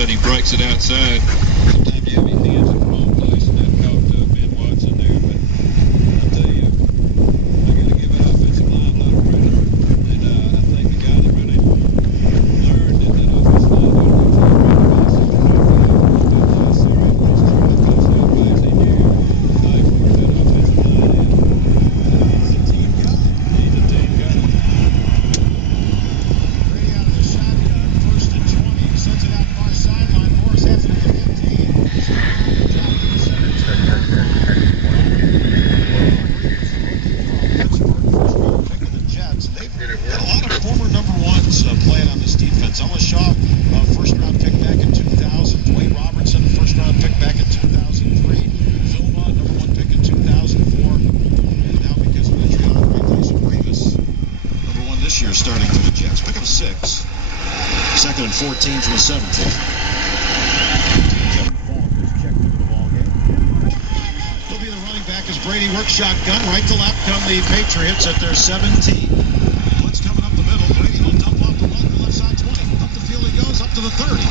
sudden he breaks it outside. Sometimes you have your hands in the wrong place, and that caught Ben Watson there. But I tell you, I got to give that offensive line a lot of credit. And I think the guy that really learned that offensive line don't go to the starting for the Jets. Pick up 6. 2nd and 14 from the 17. He'll be the running back as Brady works shotgun. Right to left come the Patriots at their 17. Blitz coming up the middle. Brady will dump off the left side 20. Up the field he goes, up to the 30.